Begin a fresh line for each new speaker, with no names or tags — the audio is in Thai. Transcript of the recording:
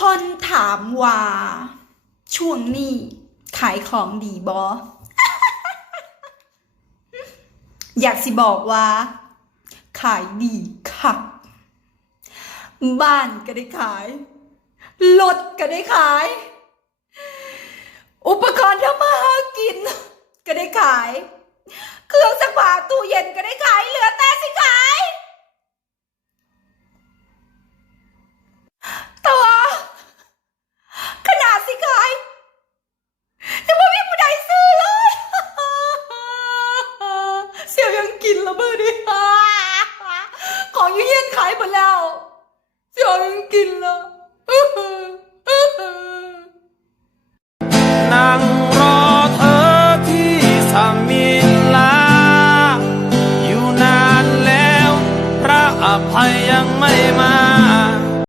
คนถามว่า ช่วงนี้ขายของดีบออยากสิบอกว่า ขายดีค่ะ บ้านก็ได้ขาย รถก็ได้ขาย อุปกรณ์ทำมาหากิน ก็ได้ขาย เครื่องซักผ้าตู้เย็นก็ได้ขายเหลือ ยังกินละเบิดดิของยุ่เยี่ยนขายหมดแล้วเจียวยังกินละนั่งรอเธอที่สามีลา อยู่นานแล้ว พระอภัยยังไม่มา